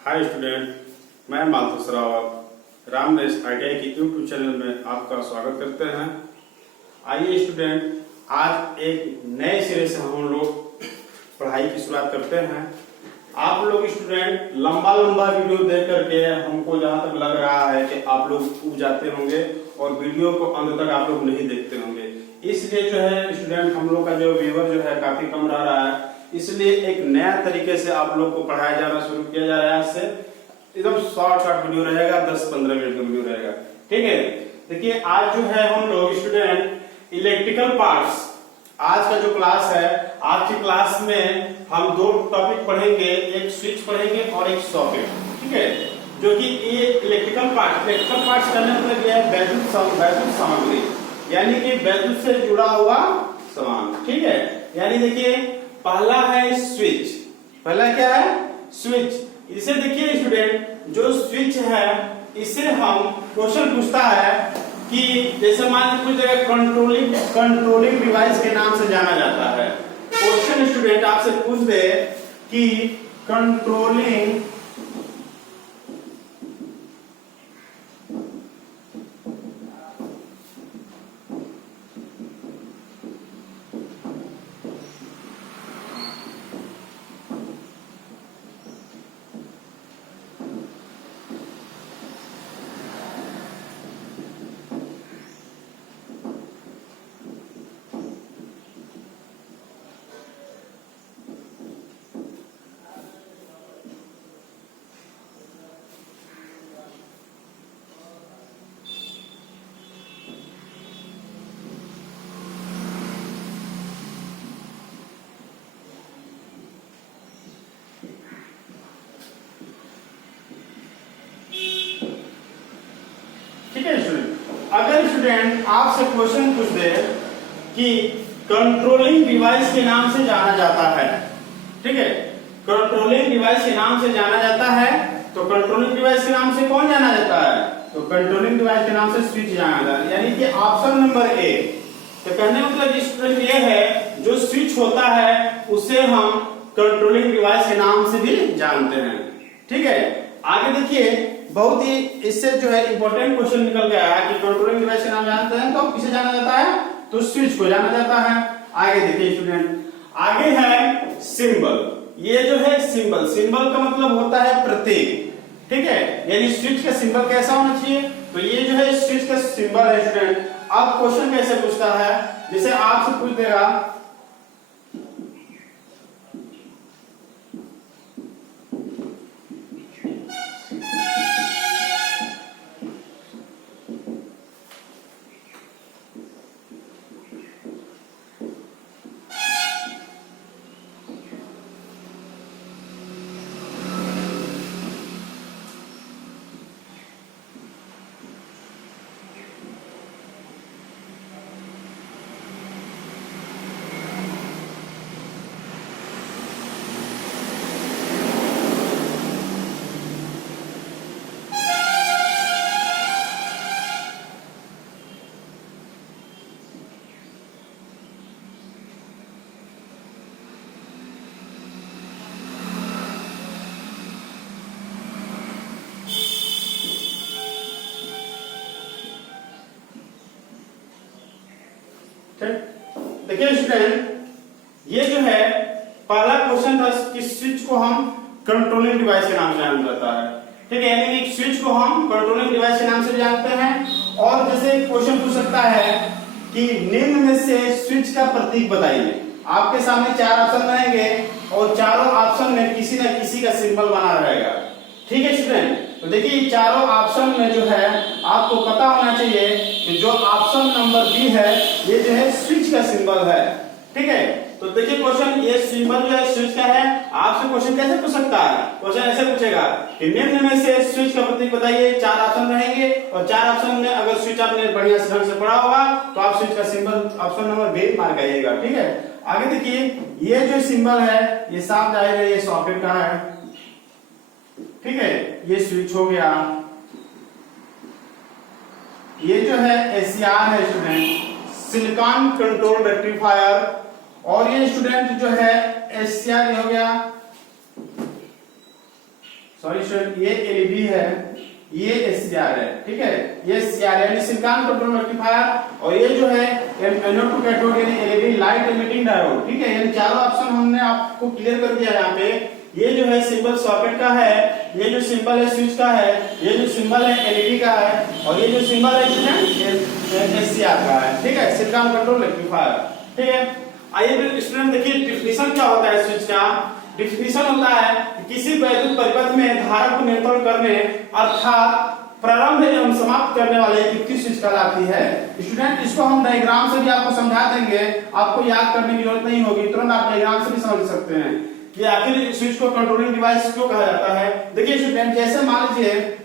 Hi student, मैं मालती Sarawat रामदेश ITI की YouTube channel में आपका स्वागत करते हैं। आइए स्टूडेंट, आज एक नए सिरे से हम लोग पढ़ाई की शुरुआत करते हैं। आप लोग स्टूडेंट लंबा वीडियो देख करके हमको जहाँ तक लग रहा है कि आप लोग ऊब जाते होंगे और वीडियो को अंत तक आप लोग नहीं देखते होंगे। इसलिए जो है स्टूडेंट हम लोग का जो व्यूअर जो है काफी कम रह रहा है, इसलिए एक नया तरीके से आप लोग को पढ़ाया जाना शुरू किया जा रहा है। आज से एकदम शॉर्ट वीडियो रहेगा, 10-15 मिनट का वीडियो रहेगा। ठीक है, देखिए आज जो है हम लोग स्टूडेंट इलेक्ट्रिकल पार्ट्स, आज का जो क्लास है, आज की क्लास में हम दो टॉपिक पढ़ेंगे, एक स्विच पढ़ेंगे और एक सॉकेट। ठीक है, जो कि ये इलेक्ट्रिकल पार्ट्स का मतलब यह है वैद्युत सामग्री, यानी कि वैद्युत से जुड़ा हुआ सामान। ठीक है, यानी देखिए पहला है स्विच। पहला क्या है? स्विच। इसे देखिए स्टूडेंट, जो स्विच है इसे हम क्वेश्चन पूछता है कि जैसे मान लीजिए कुछ जगह कंट्रोलिंग डिवाइस के नाम से जाना जाता है। क्वेश्चन स्टूडेंट आपसे पूछ दे कि कंट्रोलिंग अगर स्टूडेंट आपसे क्वेश्चन पूछ दे कि कंट्रोलिंग डिवाइस के नाम से जाना जाता है, ठीक है, कंट्रोलिंग डिवाइस के नाम से जाना जाता है, तो कंट्रोलिंग डिवाइस के नाम से कौन जाना जाता है? तो कंट्रोलिंग डिवाइस के नाम से स्विच जाना जाता है, यानी कि ऑप्शन नंबर ए। तो कहने मतलब स्टूडेंट ये है, जो स्विच होता है उसे हम कंट्रोलिंग डिवाइस के नाम से भी जानते हैं। ठीक है, आगे देखिए बहुत ही इससे जो है इंपॉर्टेंट क्वेश्चन निकल गया है कि कंट्रोलिंग डिवाइस का नाम जानते हैं तो किसे जाना जाता है? तो स्विच को जाना जाता है। आगे देखिए स्टूडेंट, आगे है सिंबल। ये जो है सिंबल का मतलब होता है प्रतीक। ठीक है, यानी स्विच का सिंबल कैसा होना चाहिए? तो ये जो है स्विच का सिंबल है स्टूडेंट। अब क्वेश्चन कैसे पूछता है, जैसे आपसे पूछ देगा देखिए स्टूडेंट, ये जो है पहला क्वेश्चन था कि स्विच को हम कंट्रोलिंग डिवाइस के नाम से जाना जाता है। ठीक है, यानी कि स्विच को हम कंट्रोलिंग डिवाइस के नाम से जानते हैं। और जैसे क्वेश्चन पूछ सकता है कि निम्न में से स्विच का प्रतीक बताइए। आपके सामने 4 ऑप्शन रहेंगे और चारों ऑप्शन में किसी न किसी का सिंबल बना रहेगा। ठीक है स्टूडेंट, तो देखिए चारों ऑप्शन में जो है आपको पता होना चाहिए कि जो ऑप्शन नंबर बी है ये जो है स्विच का सिंबल है। ठीक है, तो देखिए क्वेश्चन ये सिंबल जो है स्विच का है। आपसे क्वेश्चन कैसे पूछ सकता है? क्वेश्चन ऐसे पूछेगा कि निम्न में से स्विच का प्रतीक बताइए। 4 ऑप्शन रहेंगे और 4 ऑप्शन में अगर स्विच आपने बढ़िया से ढंग से पढ़ा होगा तो आप स्विच का symbol option number B mark आइएगा। ठीक है, आगे देखिए ये जो सिंबल है ये साफ जाहिर है ये सॉकेट का है। ठीक है, ये स्विच हो गया। ये जो है एसीआर है स्टूडेंट, सिलिकॉन कंट्रोल रेक्टिफायर, और ये स्टूडेंट जो है एसीआर हो गया सॉरी स्टूडेंट, ये एलईडी है, ये एससीआर है, ठीक है, ये एससीआर यानी सिलिकॉन कंट्रोल रेक्टिफायर, और ये जो है एनोड टू कैथोड यानी एलईडी लाइट एमिटिंग डायोड, ठीक है। यानी चारों ऑप्शन हमने आपको क्लियर कर दिया यहाँ पे। ये जो है सिंबल सॉकेट का है, ये जो सिंबल है स्विच का है, ये जो सिंबल है एलईडी का है, और ये जो सिंबल है एससीआर का है, ठीक है, सिलिकॉन कंट्रोल रेक्टिफायर, ठीक है। आइए स्टूडेंट देखिए डिफिनीशन क्या होता है स्विच का। डिफिनीशन होता है कि किसी वैद्युत परिपथ में धारा को नियंत्रण करने अर्थात प्रारंभ एवं समाप्त करने वाले युक्ति स्विच कहलाती है। स्टूडेंट इसको हम डायग्राम से भी आपको समझा देंगे, आपको याद करने की जरूरत नहीं होगी, तुरंत आप डायग्राम से भी समझ सकते हैं कि आखिर स्विच को कंट्रोलिंग डिवाइस क्यों कहा जाता है। देखिए स्टूडेंट, जैसे मान लीजिए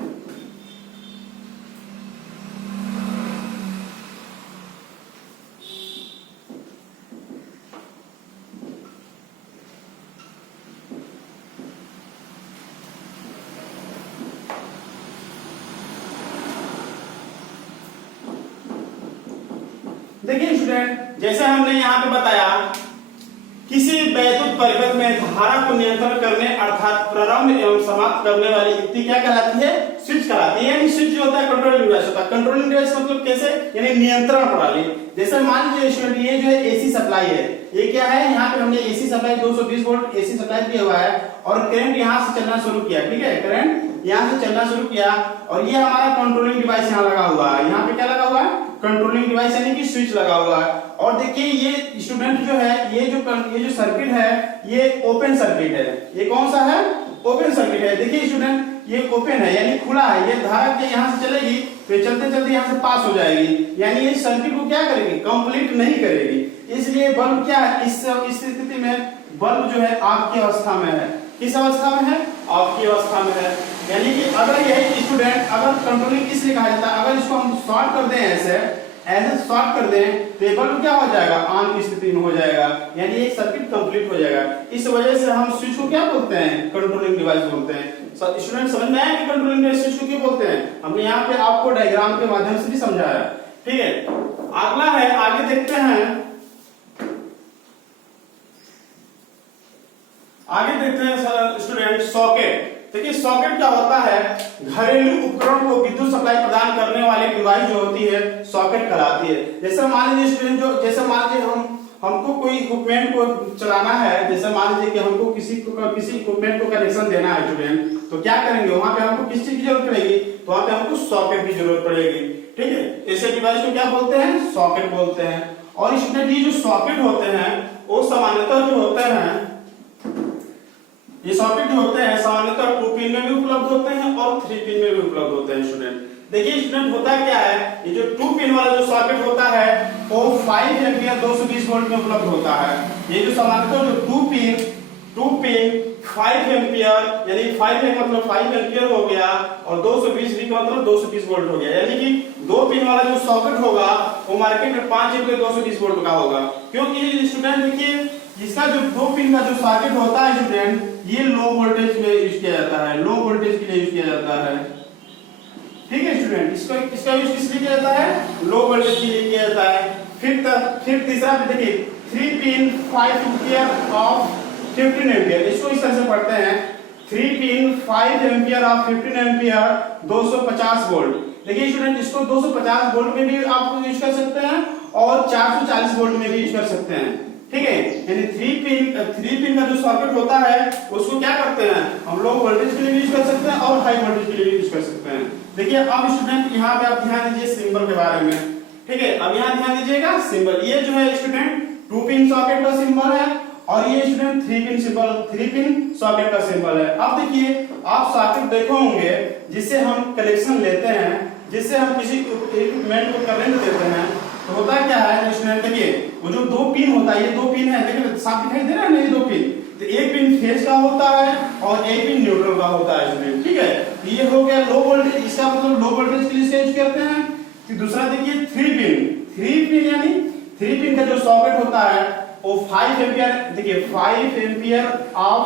देखिए स्टूडेंट, जैसे हमने यहाँ पे बताया किसी वैद्युत परिपथ में धारा को नियंत्रण करने अर्थात प्रारंभ एवं समाप्त करने वाली युक्ति क्या कहलाती है, स्विच कहलाती है। यानी स्विच जो होता है कंट्रोलिंग डिवाइस होता है। कंट्रोलिंग डिवाइस मतलब कैसे, यानी नियंत्रण प्रणाली। जैसे मान लीजिए स्टूडेंट, ये जो है एसी सप्लाई है, ये क्या है, यहाँ पे हमने AC supply 220 volt AC supply दिया हुआ है और करंट यहाँ से चलना शुरू किया, ठीक है, करंट यहाँ से चलना शुरू किया और ये हमारा कंट्रोलिंग डिवाइस यहाँ लगा हुआ है। यहाँ पे क्या लगा हुआ है, कंट्रोलिंग डिवाइस यानी कि स्विच लगा हुआ है। और देखिए ये स्टूडेंट जो है, ये जो सर्किट है ये ओपन सर्किट है। ये कौन सा है, ओपन सर्किट है। देखिए स्टूडेंट, ये ओपन है यानी खुला है, ये धारा के यहाँ से चलेगी फिर चलते चलते यहाँ से पास हो जाएगी, यानी ये सर्किट को क्या करेगी, कंप्लीट नहीं करेगी। इसलिए बल्ब क्या है, इस स्थिति में बल्ब जो है ऑफ की अवस्था में है। किस अवस्था में है, ऑफ की अवस्था में है। यानी कि अगर यही स्टूडेंट, अगर कंट्रोलिंग इसलिए कहा जाता है, अगर इसको हम शॉर्ट कर दें ऐसे शॉर्ट कर दें तो ये बल्ब क्या हो जाएगा, ऑन की स्थिति में हो जाएगा, यानी एक सर्किट कंप्लीट हो जाएगा। इस वजह से हम स्विच को क्या बोलते हैं, कंट्रोलिंग डिवाइस बोलते हैं। स्टूडेंट समझ में आया कि कंट्रोलिंग डिवाइस स्विच को क्यों बोलते हैं, हमने यहाँ पे आपको डायग्राम के माध्यम से भी समझाया, ठीक है। अगला है, आगे देखते हैं, स्टूडेंट सॉकेट। देखिए सॉकेट क्या होता है, घरेलू उपकरण को विद्युत सप्लाई प्रदान करने वाली डिवाइस जो होती है सॉकेट कहलाती है। जैसे मान लीजिए स्टूडेंट, जैसे मान लीजिए हमको कोई इक्विपमेंट को चलाना है, जैसे मान लीजिए कि हमको किसी इक्विपमेंट को कनेक्शन देना है स्टूडेंट, तो क्या करेंगे, वहां पे हमको किस चीज की जरूरत पड़ेगी, तो वहां पे हमको सॉकेट की जरूरत पड़ेगी, ठीक है। ऐसे डिवाइस को क्या बोलते हैं, सॉकेट बोलते हैं। और स्टूडेंट ये जो सॉकेट होते हैं वो सामान्यतः जो होते हैं, ये सॉकेट जो होते हैं सामान्यतः 2 पिन में भी उपलब्ध होते हैं और 3 पिन में भी उपलब्ध होते हैं स्टूडेंट। देखिए स्टूडेंट होता क्या है, ये जो 2 पिन वाला जो सॉकेट होता है वो 5 एम्पीयर 220 वोल्ट में उपलब्ध होता है। ये जो सामान्यतः जो 2 पिन 5 एम्पीयर यानी 5 मतलब 5 एम्पीयर हो गया और 220 का मतलब 220 वोल्ट हो गया। यानी कि 2 पिन वाला जो सॉकेट होगा वो मार्केट में 5 एम्पीयर 220 वोल्ट का होगा। क्योंकि स्टूडेंट देखिए इसका जो 2 पिन का जो सॉकेट होता है स्टूडेंट, ये लो वोल्टेज में यूज किया जाता है, लो वोल्टेज के लिए यूज किया जाता है, ठीक है स्टूडेंट। इसका यूज किस लिए किया जाता है, लो वोल्टेज के लिए किया जाता है। फिर तीसरा भी देखिए 3 पिन 5 एम्पीयर ऑफ 15 एम्पीयर, इसको इस तरह से पढ़ते हैं 3 pin 5 ampere of 15 ampere 250 volt. देखिए स्टूडेंट इसको 250 वोल्ट में भी आप यूज कर सकते हैं और 440 वोल्ट में भी यूज कर सकते हैं, ठीक है। यानी 3 पिन का जो सॉकेट होता है उसको क्या करते हैं, हम लो वोल्टेज के लिए भी यूज कर सकते हैं और हाई वोल्टेज के लिए भी यूज कर सकते हैं। देखिए अब स्टूडेंट यहाँ पे आप ध्यान दीजिए सिंबल के बारे में, ठीक है। अब यहाँ ध्यान दीजिएगा सिंबल, ये जो है स्टूडेंट 2 पिन सॉकेट का सिंबल है और ये स्टूडेंट 3 पिन सॉकेट का सिंबल है। अब देखिए आप सॉकेट देखे होंगे जिससे हम कनेक्शन लेते हैं, जिससे हम किसी इक्विपमेंट को करंट देते हैं, तो होता क्या है स्टूडेंट, देखिए वो जो 2 पिन होता है, ये 2 पिन है, देखिए साफ दिखाई दे रहा है ना, ये 2 पिन, तो एक पिन फेज का होता है और एक पिन न्यूट्रल का होता है स्टूडेंट, ठीक है। तो ये हो गया लो वोल्टेज, इसका मतलब लो वोल्टेज के लिए यूज करते हैं। फिर दूसरा देखिए 3 पिन यानी 3 पिन का जो सॉकेट होता है वो 5 एम्पीयर, देखिए 5 एम्पीयर ऑफ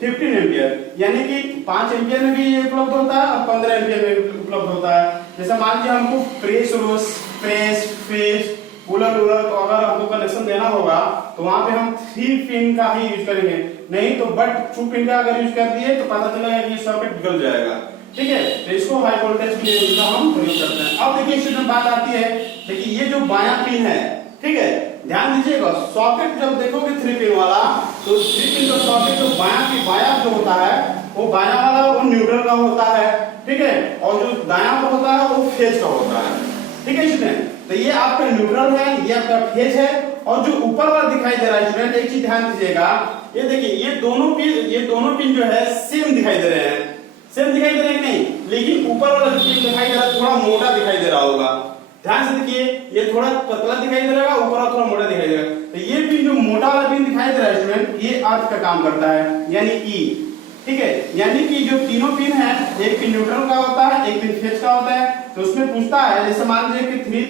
15 एम्पीयर, यानी कि 5 एम्पीयर में भी उपलब्ध होता है और 15 एम्पीयर में भी उपलब्ध होता है। जैसे मान लीजिए हमको प्रेस, फेज कूलर वूलर तो अगर हमको कनेक्शन देना होगा तो वहां पे हम 3 पिन का ही यूज करेंगे, नहीं तो बट 2 पिन का अगर यूज कर दिए तो पता चलेगा कि सॉकेट निकल जाएगा। ठीक है, तो इसको हाई वोल्टेज के लिए इसका हम प्रयोग करते हैं। अब देखिए स्टूडेंट बात आती है, देखिए ये जो बायां पिन है, ठीक है, ध्यान दीजिएगा, सॉकेट जब देखोगे 3 पिन वाला तो 3 पिन का सॉकेट जो बायां जो होता है वो बायां वाला वो न्यूट्रल का होता है, ठीक है, और जो दायां का होता है वो फेज का होता है। ठीक है स्टूडेंट, तो ये आपका न्यूट्रल है, ये आपका फेज है, और जो ऊपर वाला दिखाई दे रहा है स्टूडेंट, एक चीज ध्यान दीजिएगा, ये देखिए ये दोनों पिन जो है सेम दिखाई दे रहे हैं, सेम दिखाई दे रहे हैं नहीं, लेकिन ऊपर वाला जो पिन दिखाई दे रहा है थोड़ा मोटा दिखाई दे रहा होगा। ध्यान से देखिए, ये थोड़ा पतला दिखाई दे रहा है, ऊपर वाला थोड़ा मोटा दिखाई दे रहा है। तो ये पिन जो मोटा वाला पिन दिखाई दे रहा है स्टूडेंट, ये अर्थ का काम करता है, यानी ई। ठीक है, यानी कि जो तीनों पिन है, एक पिन न्यूट्रल का होता है, एक पिन फेज का होता है। तो उसमें पूछता है, जैसे मान लीजिए कि 3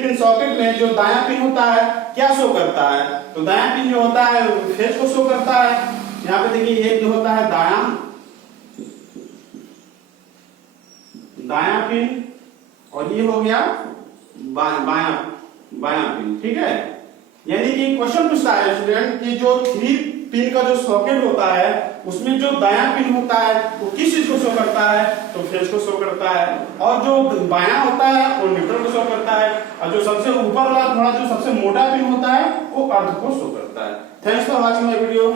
पिन सॉकेट में जो दायां पिन होता है क्या शो करता है, तो दायां पिन जो होता है फेज को शो करता है। यहाँ पे देखिए एक जो होता है दायां पिन, और ये हो गया बायां पिन। ठीक है, यानी कि क्वेश्चन पूछता है स्टूडेंट कि जो 3 पिन का जो सॉकेट होता है उसमें जो दायां पिन होता है वो किस चीज को शो करता है, तो फेज को शो करता है, और जो बायां होता है वो न्यूट्रल को शो करता है, और जो सबसे ऊपर वाला थोड़ा जो सबसे मोटा पिन होता है वो अर्थ को शो करता है। Thanks for watching my video.